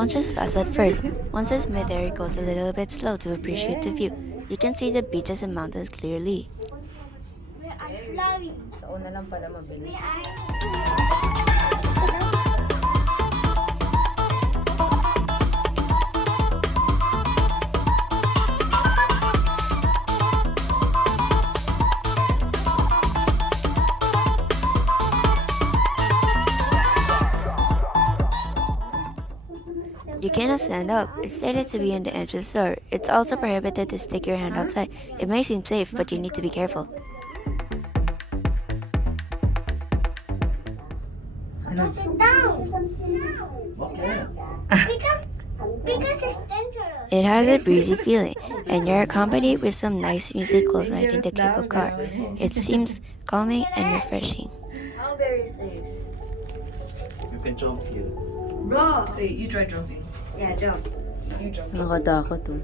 launches fast at first. Once it's midair, it goes a little bit slow to appreciate the view. You can see the beaches and mountains clearly. Where are flying? Sa una lang pala mabilis. You cannot stand up. It's stated to be in the entrance store. It's also prohibited to stick your hand outside. It may seem safe, but you need to be careful. Sit down. Okay. Because it's dangerous. It has a breezy feeling, and you're accompanied with some nice music while riding the cable car. It seems calming and refreshing. How very safe? You can jump here. Bro! Hey, you try jumping. Yeah, jump. You jump. Nakatakot oh.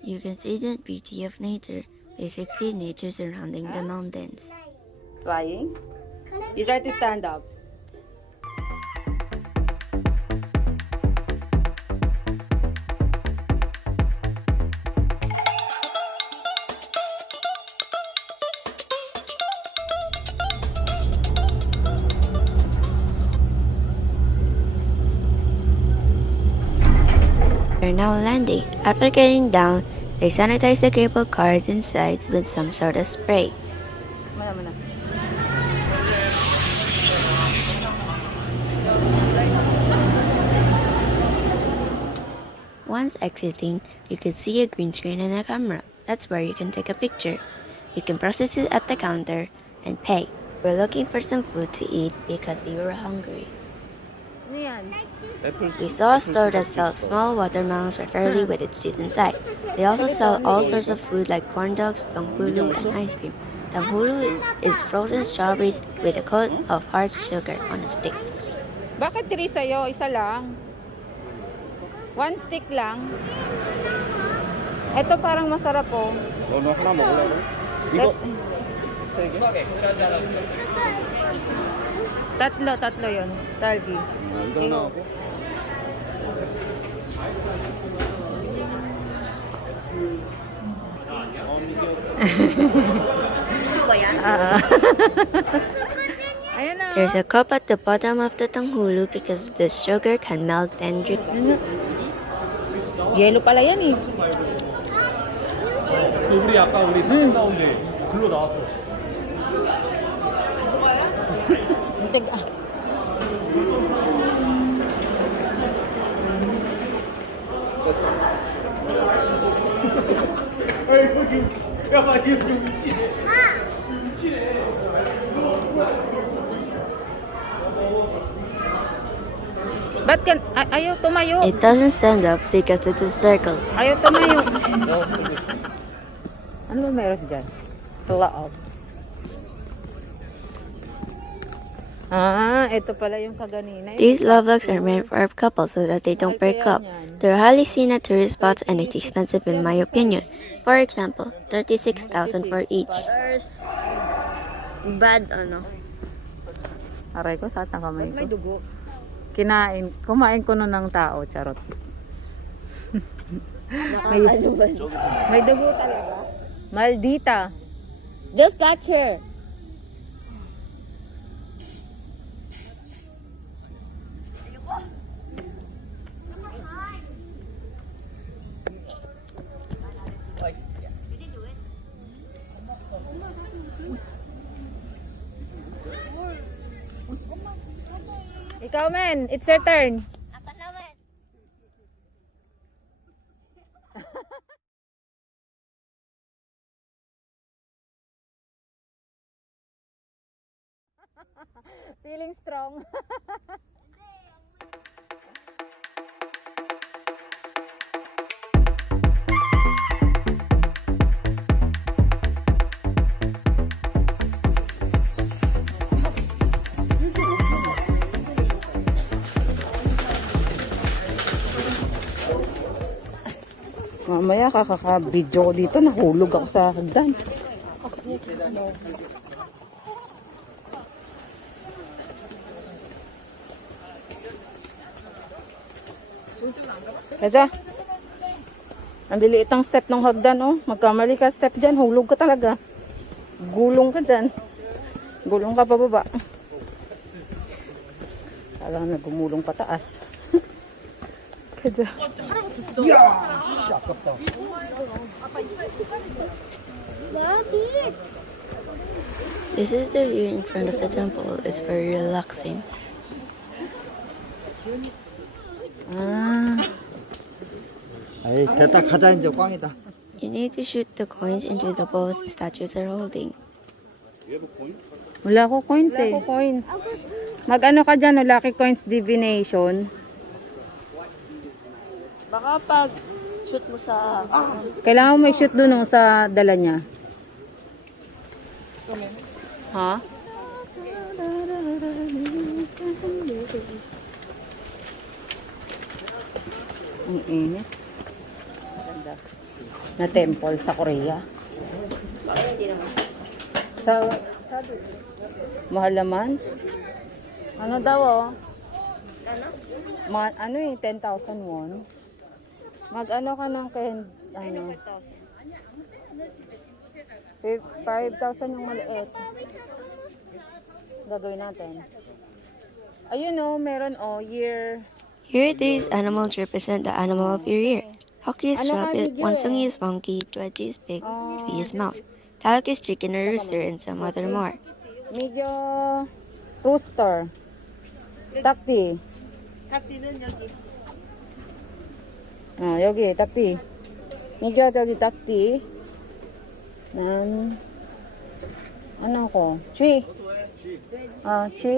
You can see the beauty of nature, basically nature surrounding the mountains. Flying? You try to stand up. They're now landing. After getting down, they sanitize the cable cars and sides with some sort of spray. Mana. Once exiting, you can see a green screen and a camera. That's where you can take a picture. You can process it at the counter and pay. We're looking for some food to eat because we were hungry. Ano yan? We saw a store that sells small watermelons preferably with its seeds inside. They also sell all sorts of food like corn dogs, tanghulu, and ice cream. Tanghulu is frozen strawberries with a coat of hard sugar on a stick. Bakit 3 sa'yo? Isa lang. 1 stick lang. Ito parang masarap po. 너 하나 먹으려고? 이거 Let's- 세 개? tatlo yun. Talgi. 이거 하나 하고. Ayan na. There's a cup at the bottom of the tanghulu because the sugar can melt and drip. Yellow pala yan eh. 우리 아까 우리 사진 나온데 글로 나왔어. Ba't kan ayaw tumayo? It doesn't stand up because it's a circle. Ayaw tumayo. Ano ba meron dyan? Loob. Ito pala yung kaganina. These love locks are meant for a couple so that they don't break up. They're highly seen at tourist spots and it's expensive in my opinion. For example, 36,000 for each. Bad ano? Aray ko, saan ang kamay May ko? dugo. Kumain ko nun ng tao, charot. may dugo talaga. Maldita. Just catch her. Ikaw men, it's your turn. Apa naman? Feeling strong. Mamaya kakaka-video ko dito. Nahulog ako sa hagdan. Kaya, ang liliit ang step ng hagdan, oh. Magkamali ka step dyan, hulog ka talaga. Gulong ka dyan. Gulong ka pababa. Alang nagumulong pataas. Kaya, This is the view in front of the temple. It's very relaxing. 에이 됐다 가자 이제 꽝이다. You need to shoot the coins into the balls the statues are holding. wala ko coins eh. Wala ko coins. Mag-ano ka dyan, lucky coins divination. Baka pag shoot mo sa... Kailangan mo may shoot dun oh, sa dala niya. Ha? Ang init. Na temple sa Korea. Sa mahal naman. Ano daw oh? Ano eh, 10,000 won. Mag-ano ka ng ano? 5,000 yung maliit. Gagawin natin. Ayun oh, meron oh, year. Here these animals represent the animal of your year. Hockey is Ano ka, rabbit, Miguel? Wansongi is monkey, Dweji is pig, Tree is mouse, Talak is chicken or rooster, and some other more. Medyo rooster. Takti. 닭띠는 여기. 여기 takti. medyo 저기 takti. 난 ano ko? Chi. Chi.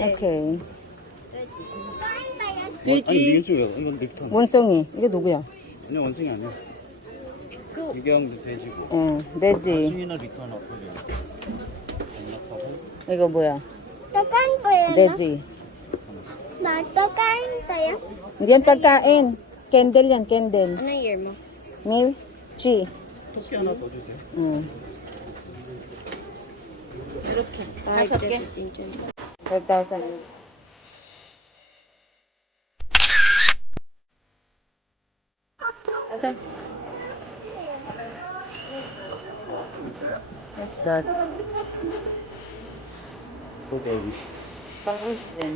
Okay. 아니 이게 쪽이야. 이건 넥타이. 원숭이. 이게 누구야? 아니 원숭이 아니야. 유경도 돼지고. 응, 돼지. 원숭이나 리카 나쁘게. 장난하고. 이거 뭐야? Pagkain ko yan, no? 돼지. Pagkain ko yan. Hindi yan pagkain. Candle yan, candle. Anong year mo? Milk. Chi. 토끼 하나 더 주세요. 응. 이렇게. 5개. 5,000. What's that? Okay. Pang-wish din.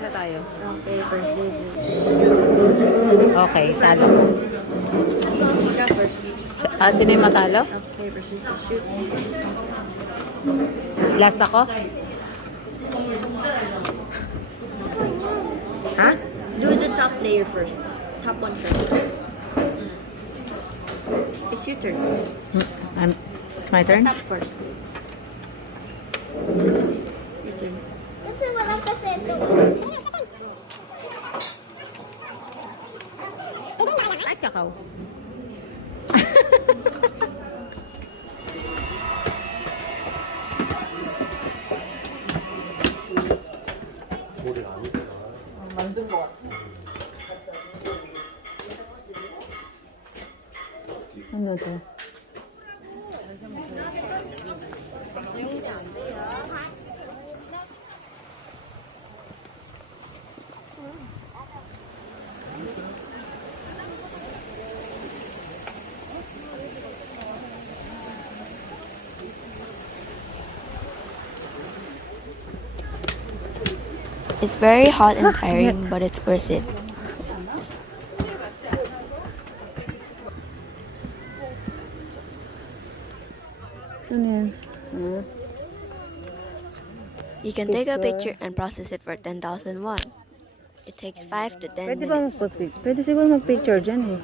Na tayo. Okay, talo. Siya first. Sino yung matalo? Okay, versus the shoot. Last ako? Ha? Do the top layer first. Top one first. It's your turn. It's my turn? Top first. Your turn. Kasi wala kasi ito. Ay, kakao. Ano to? It's very hot and tiring, but it's worth it. Ano yan? You can take a picture and process it for 10,000 won. It takes 5 to 10 Pwede ba minutes. Pwede siguro mag-picture dyan eh.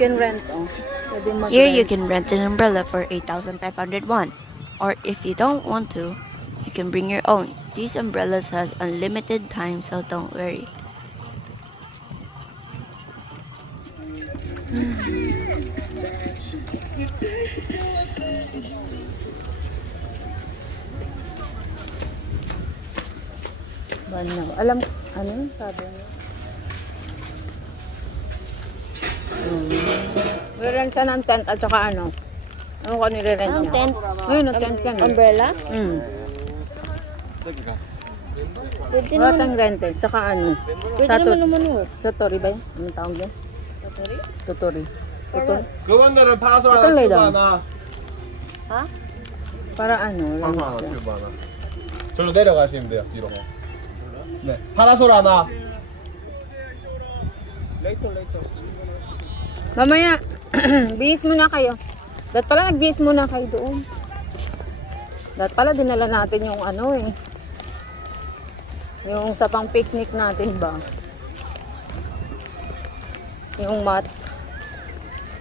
can rent, oh. Pwede mag-rent. Here you can rent an umbrella for 8,500 won. Or if you don't want to, you can bring your own. These umbrellas has unlimited time, so don't worry. Banaw. Alam, ano yun sabi niya? Nire-rent siya ng tent at saka ano? Ano ka nire-rent niya? tent? Ayun, nag-tent ka na. Umbrella? Wala tayong rented. Tsaka ano? Satori ba yun? Anong tawag yun? Totori. Totori? 그분들은 파라솔 하나 어떤 튜브 레이더? 하나 Para ano? 파라솔 하나 Lang. 튜브 하나 절로 내려가시면 돼요 뒤로 네 파라솔 하나 Mamaya, bihis muna kayo. Dapat pala nagbihis muna kayo doon. Dapat pala dinala natin yung ano eh. Yung sa pang picnic natin ba? Yung mat.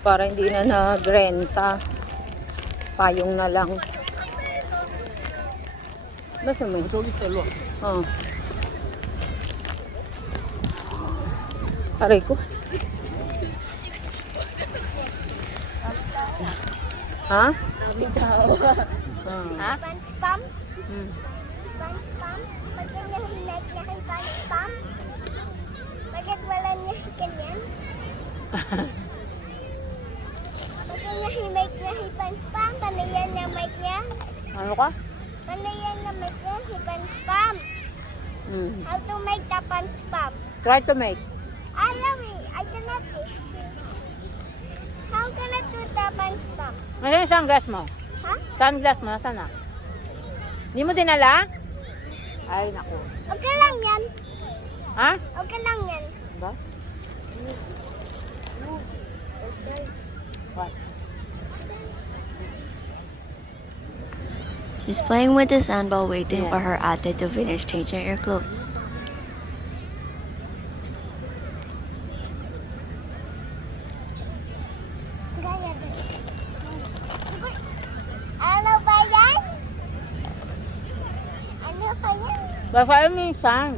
Para hindi na nagrenta. Payong na lang. Basta mo. Oh. Aray ko. Ha? Punch pump. Punch pump. Pag ganyan hinag niya kay punch pump. Bakit wala niya ganyan? Pag ganyan hinag niya kay punch pump. Paano yan na mic niya? Ano ka? Paano yan na mic niya kay punch pump? How to make the punch pump? Try to make. Alam eh. I cannot do. How can I do the punch pump? Nasaan yung sunglass mo? Ha? Sunglass mo, nasaan na? Hindi mo dinala? Ay, naku. Okay lang yan. Ha? Okay lang yan. Ba? What? She's playing with the sandball, waiting for her ate to finish changing her clothes. Gaya din. Ano ba yan? Ano ba yan? Basta alam mo yung sand.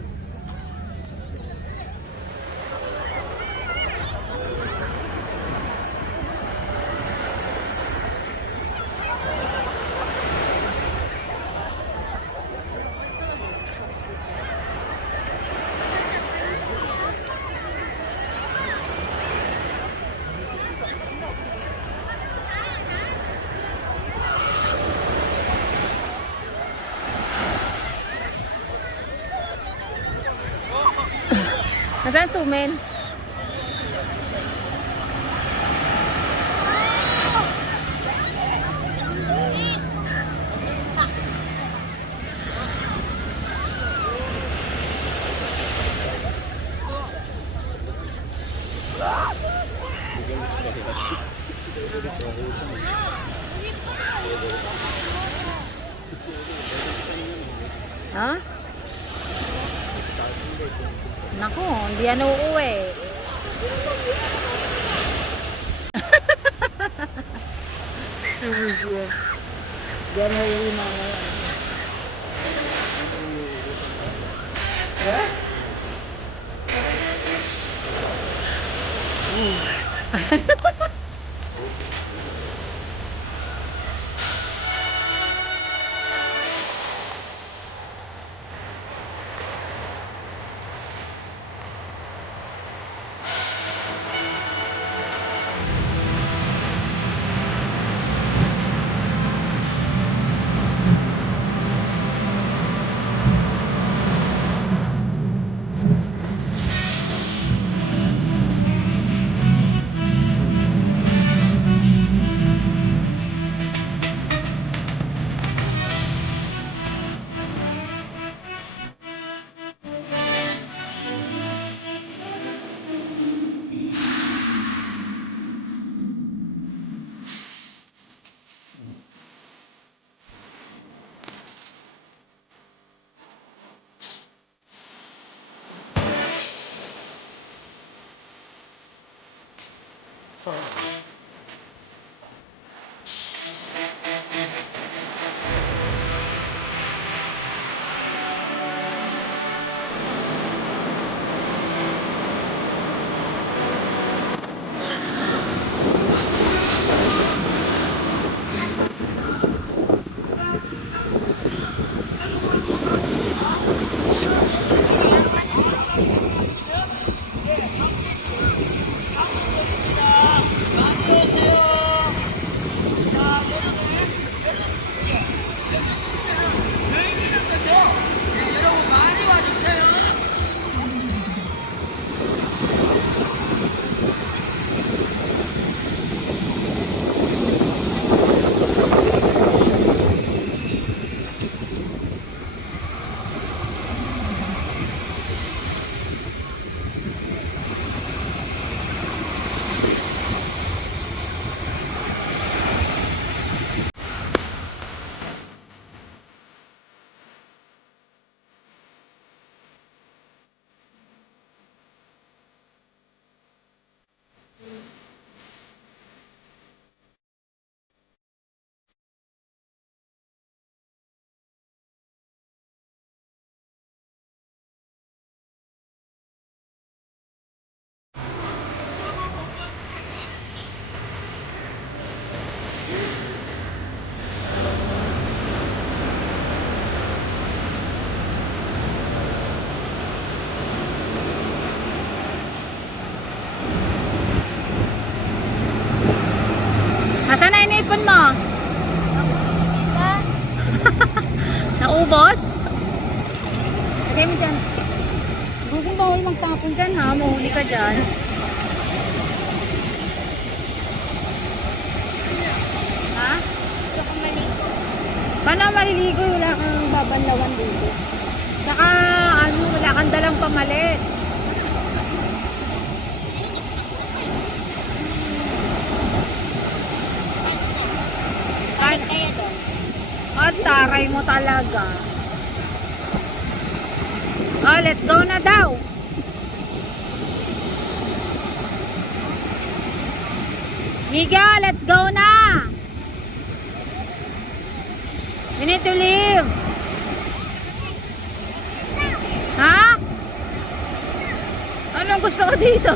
Nasaan sumen? Ha? Naku, hindi yan uuwi. Diyan uuwi na ngayon. Nasaan na inipon mo? Naubos? Lagay mo dyan. Huwag mong bawal magtapon dyan ha. Mahuli ka dyan. Ha? Gusto ko maligo. Paano maliligo? Wala kang babanlawan dito. Saka ano, wala kang dalang pamalit. Balik kayo doon. At taray mo talaga. Oh, let's go na daw. Higa, let's go na. We need to leave. Ha? Anong gusto ko dito?